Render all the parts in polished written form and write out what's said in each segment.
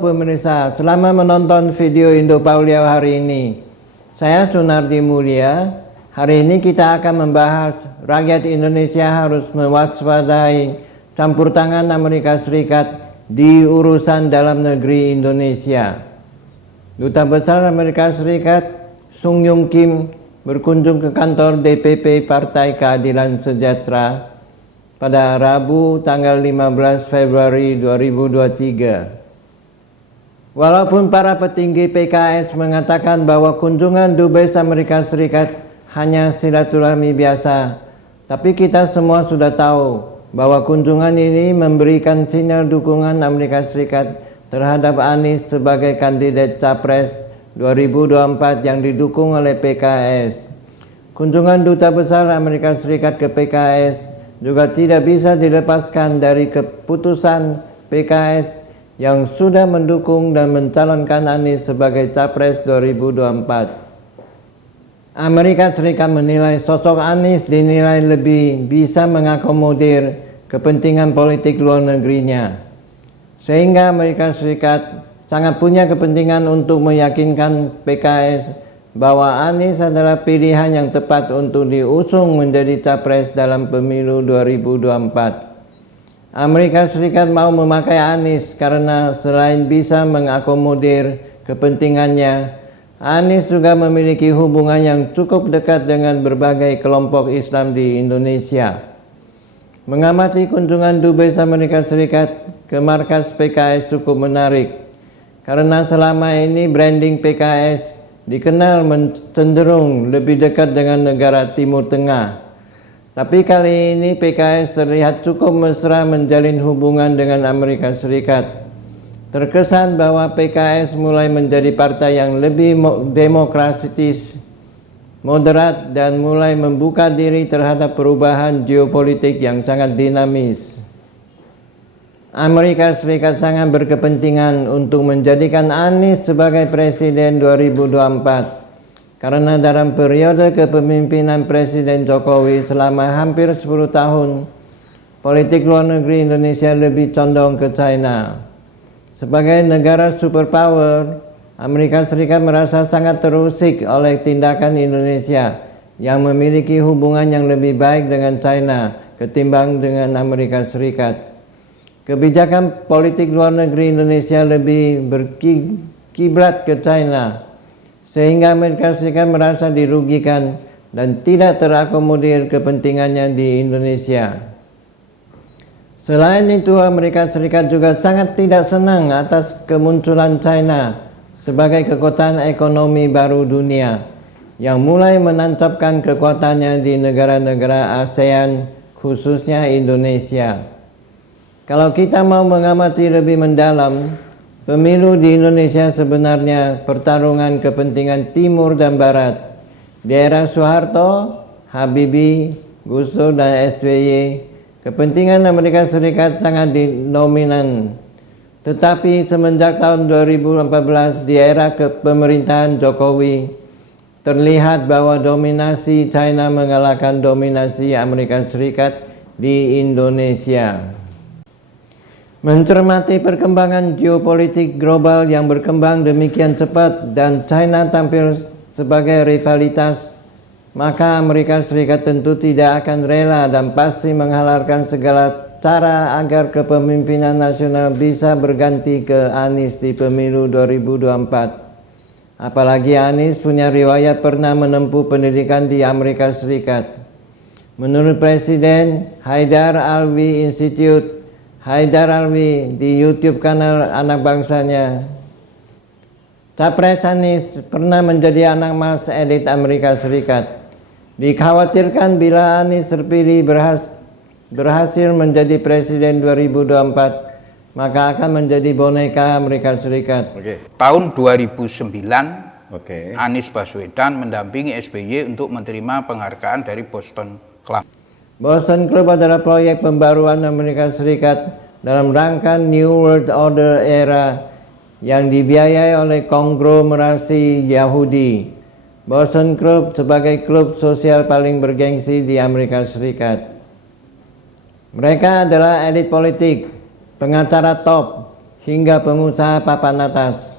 Halo pemirsa, selamat menonton video Indo Paulia hari ini. Saya Sunardi Mulia. Hari ini kita akan membahas rakyat Indonesia harus mewaspadai campur tangan Amerika Serikat di urusan dalam negeri Indonesia. Duta Besar Amerika Serikat Sung Yung Kim berkunjung ke kantor DPP Partai Keadilan Sejahtera pada Rabu tanggal 15 Februari 2023. Walaupun para petinggi PKS mengatakan bahwa kunjungan Dubes Amerika Serikat hanya silaturahmi biasa, tapi kita semua sudah tahu bahwa kunjungan ini memberikan sinyal dukungan Amerika Serikat terhadap Anies sebagai kandidat Capres 2024 yang didukung oleh PKS. Kunjungan Duta Besar Amerika Serikat ke PKS juga tidak bisa dilepaskan dari keputusan PKS yang sudah mendukung dan mencalonkan Anies sebagai Capres 2024. Amerika Serikat menilai sosok Anies dinilai lebih bisa mengakomodir kepentingan politik luar negerinya, sehingga Amerika Serikat sangat punya kepentingan untuk meyakinkan PKS bahwa Anies adalah pilihan yang tepat untuk diusung menjadi capres dalam pemilu 2024. Amerika Serikat mau memakai Anies karena selain bisa mengakomodir kepentingannya, Anies juga memiliki hubungan yang cukup dekat dengan berbagai kelompok Islam di Indonesia. Mengamati kunjungan Dubes Amerika Serikat ke markas PKS cukup menarik, karena selama ini branding PKS dikenal cenderung lebih dekat dengan negara Timur Tengah. Tapi kali ini PKS terlihat cukup mesra menjalin hubungan dengan Amerika Serikat. Terkesan bahwa PKS mulai menjadi partai yang lebih demokratis, moderat, dan mulai membuka diri terhadap perubahan geopolitik yang sangat dinamis. Amerika Serikat sangat berkepentingan untuk menjadikan Anies sebagai Presiden 2024 karena dalam periode kepemimpinan Presiden Jokowi selama hampir 10 tahun, politik luar negeri Indonesia lebih condong ke China. Sebagai negara superpower, Amerika Serikat merasa sangat terusik oleh tindakan Indonesia yang memiliki hubungan yang lebih baik dengan China ketimbang dengan Amerika Serikat. Kebijakan politik luar negeri Indonesia lebih berkiblat ke China, sehingga Amerika Serikat merasa dirugikan dan tidak terakomodir kepentingannya di Indonesia. Selain itu, Amerika Serikat juga sangat tidak senang atas kemunculan China sebagai kekuatan ekonomi baru dunia yang mulai menancapkan kekuatannya di negara-negara ASEAN, khususnya Indonesia. Kalau kita mau mengamati lebih mendalam, pemilu di Indonesia sebenarnya pertarungan kepentingan Timur dan Barat. Di era Soeharto, Habibie, Gus Dur, dan SBY, kepentingan Amerika Serikat sangat dominan. Tetapi semenjak tahun 2014 di era kepemerintahan Jokowi, terlihat bahwa dominasi China mengalahkan dominasi Amerika Serikat di Indonesia. Mencermati perkembangan geopolitik global yang berkembang demikian cepat dan China tampil sebagai rivalitas, maka Amerika Serikat tentu tidak akan rela dan pasti menghalalkan segala cara agar kepemimpinan nasional bisa berganti ke Anies di pemilu 2024. Apalagi Anies punya riwayat pernah menempuh pendidikan di Amerika Serikat. Menurut Presiden Haidar Alwi Institute, Haidar Alwi di YouTube kanal anak bangsanya, Capres Anies pernah menjadi anak mas elit Amerika Serikat. Dikhawatirkan bila Anies terpilih berhasil menjadi Presiden 2024, maka akan menjadi boneka Amerika Serikat. Tahun 2009, Anies Baswedan mendampingi SBY untuk menerima penghargaan dari Boston Club. Boston Club adalah proyek pembaruan Amerika Serikat dalam rangka New World Order era yang dibiayai oleh konglomerasi Yahudi. Boston Club sebagai klub sosial paling bergengsi di Amerika Serikat. Mereka adalah elit politik, pengacara top, hingga pengusaha papan atas.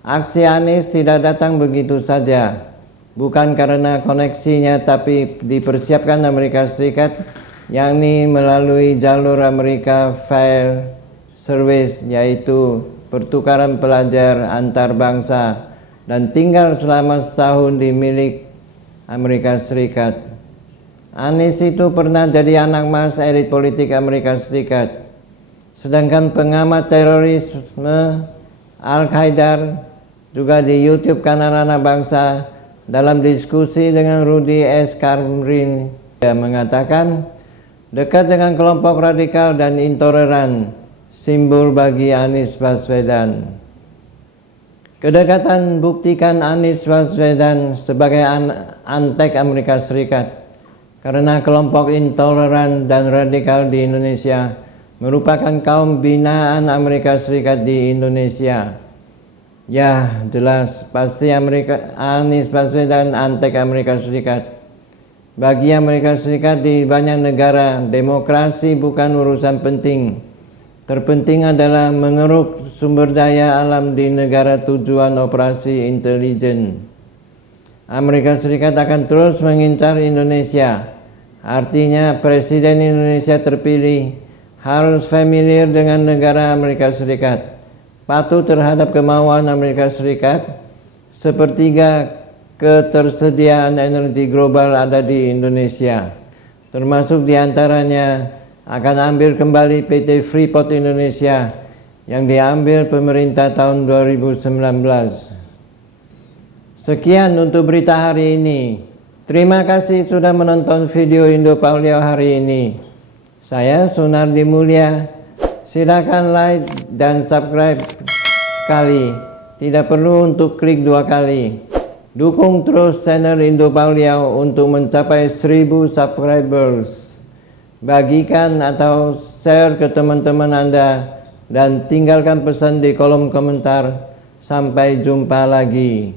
Aksi Anies tidak datang begitu saja, bukan karena koneksinya, tapi dipersiapkan Amerika Serikat, yakni melalui jalur Amerika Fair Service, yaitu pertukaran pelajar antar bangsa dan tinggal selama setahun di milik Amerika Serikat. Anies itu pernah jadi anak mas elit politik Amerika Serikat. Sedangkan pengamat terorisme Al-Qaeda juga di YouTube kanal Anak Bangsa dalam diskusi dengan Rudy S. Kamrin, dia mengatakan dekat dengan kelompok radikal dan intoleran, simbol bagi Anies Baswedan. Kedekatan buktikan Anies Baswedan sebagai antek Amerika Serikat karena kelompok intoleran dan radikal di Indonesia merupakan kaum binaan Amerika Serikat di Indonesia. Ya, jelas pasti Anies Baswedan antek Amerika Serikat. Bagi Amerika Serikat di banyak negara, demokrasi bukan urusan penting. Terpenting adalah mengeruk sumber daya alam di negara tujuan operasi intelijen. Amerika Serikat akan terus mengincar Indonesia. Artinya Presiden Indonesia terpilih harus familiar dengan negara Amerika Serikat, patuh terhadap kemauan Amerika Serikat. Sepertiga ketersediaan energi global ada di Indonesia, termasuk diantaranya akan ambil kembali PT Freeport Indonesia yang diambil pemerintah tahun 2019. Sekian untuk berita hari ini. Terima kasih sudah menonton video Indo Paulio hari ini. Saya Sunardi Mulya. Silakan like dan subscribe sekali. Tidak perlu untuk klik 2 kali. Dukung terus channel Indo Paulio untuk mencapai 1000 subscribers. Bagikan atau share ke teman-teman Anda dan tinggalkan pesan di kolom komentar. Sampai jumpa lagi.